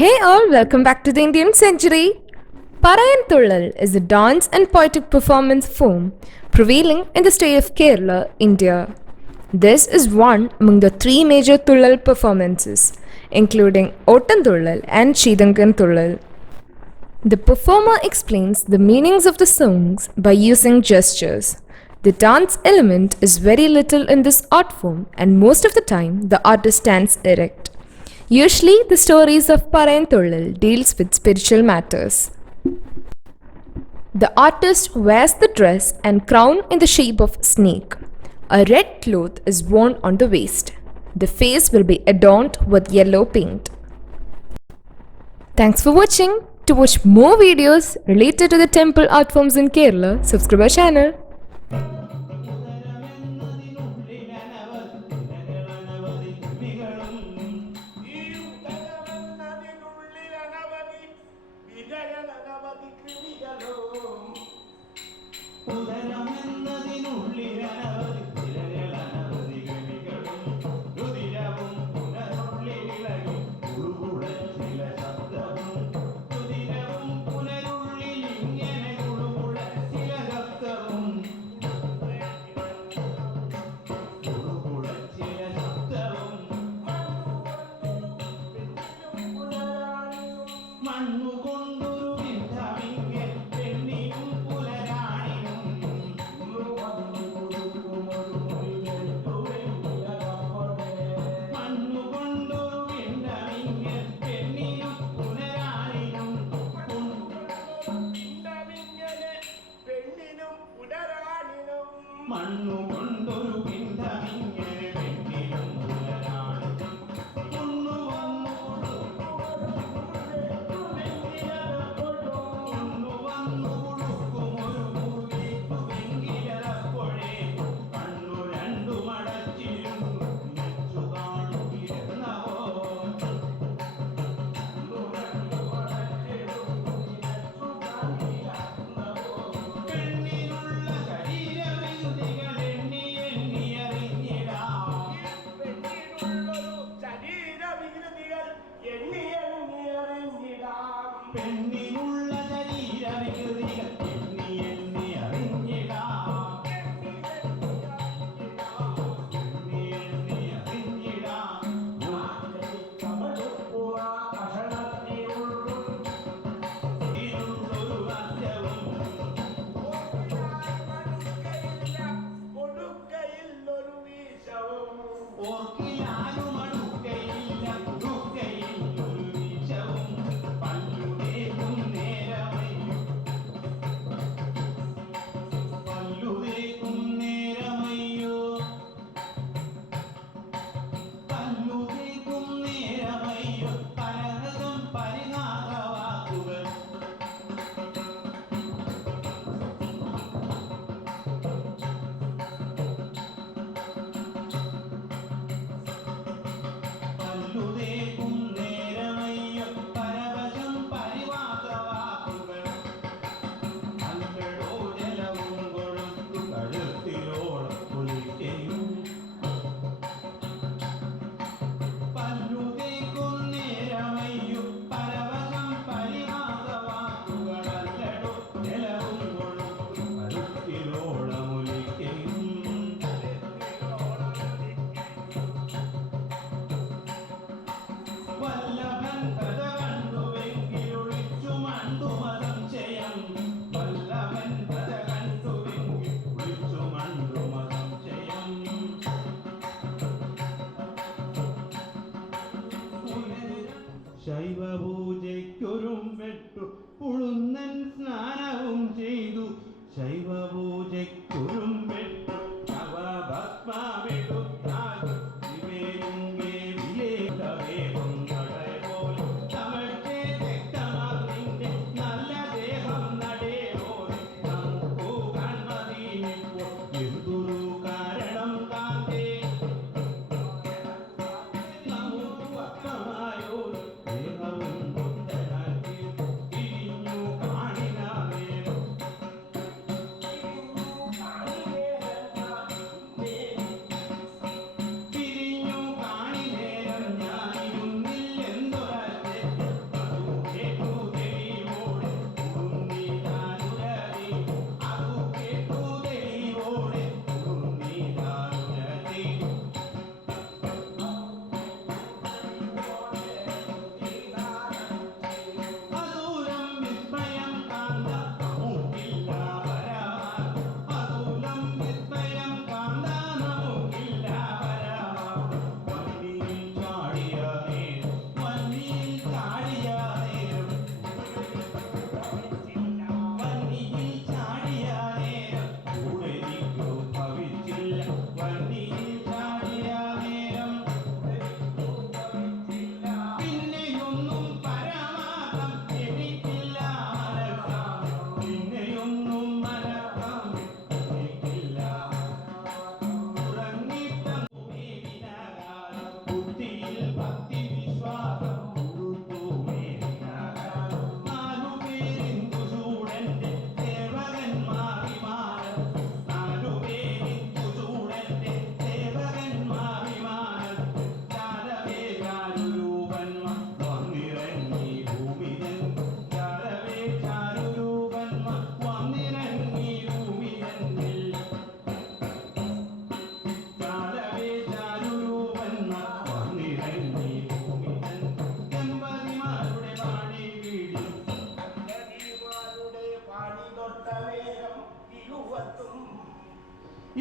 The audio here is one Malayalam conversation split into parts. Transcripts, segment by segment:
Hey all, welcome back to the Indian Century. Parayantullal is a dance and poetic performance form prevailing in the state of Kerala, India. This is one among the three major Tullal performances, including Ottantullal and Chidangan The performer explains the meanings of the songs by using gestures. The dance element is very little in this art form, and most of the time the artist stands erect. Usually, the stories of Parayantullal deals with spiritual matters. The artist wears the dress and crown in the shape of snake. A red cloth is worn on the waist. The face will be adorned with yellow paint. Thanks for watching. To watch more videos related to the temple art forms in Kerala, subscribe our channel. മണ്ണുകൊണ്ടൊരു പിണ്ടമിങ്ങനെ വെണ്ണിലും പുലരാണ് വന്നു കൊടുക്കുമൊരു വെങ്കിലപ്പോഴേ കണ്ണു രണ്ടു മടച്ചിരുന്നു വെച്ചു കാണുകിരുന്നവോ പെണ്ണിനുള്ള ശരീരവികൃതികൾ എണ്ണി എണ്ണി അറിഞ്ഞിടാം എണ്ണി എണ്ണി അറിഞ്ഞിടാം ഇതിനുള്ളൊരു അറ്റവും കൊടുക്കയില്ലൊരു വീശവും ഓർക്കിലാരും അടുക്കയില്ല കൊടുക്കയിൽ ഒരു വീശവും പല്ലുതേക്കും നേരമയ്യോ പലതരം പരിഹാസവാക്കുകൾ പല്ലുതേക്കും നേരമയ്യോ പരവശം പരിഹാസവാക്കുകൾ അല്ലടോ ജലവും കൊടുത്തു കഴുത്തിലോളം കുളിക്കയും പല്ലുതേക്കും നേരമയ്യോ പരവശം പരിഹാസവാക്കുകൾ അല്ലടോ ജലവും കൊടുത്തു കഴുത്തിലോളം ഒലിക്കയും വല്ലഭൻ കഥ കണ്ടുവെങ്കിലൊളിച്ചു മണ്ടുമതം ചെയ്യാം വല്ലഭൻ കഥ കണ്ടുവെങ്കിൽ ഒളിച്ചു മണ്ടുമതം ചെയ്യാം ശൈവപൂജയ്ക്കൊരുമ്പെട്ടു പുളുന്നൻ സ്നാനവും ചെയ്തു ശൈവപൂജയ്ക്കൊരുമ്പെട്ടു നവഭസ്മമെടുത്താൽ ശിവേരുങ്കേ വിലേതവേഗം നടേപോലെ തമഴ്ചേ രക്തമാർന്നിന്റെ നല്ല ദേഹം നടേപോലെ നമുക്കു കാൺമതിനിപ്പോൾ എന്തൊരു കാരണം കാന്തേ നമുക്ക് വക്രമായൊരു ദേഹവും കൊണ്ടനാക്കി തിരിഞ്ഞു കാണിനാനേരം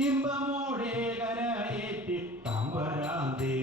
ഇമ്പമോടെ കരയേറ്റി തമ്പരാന്തേ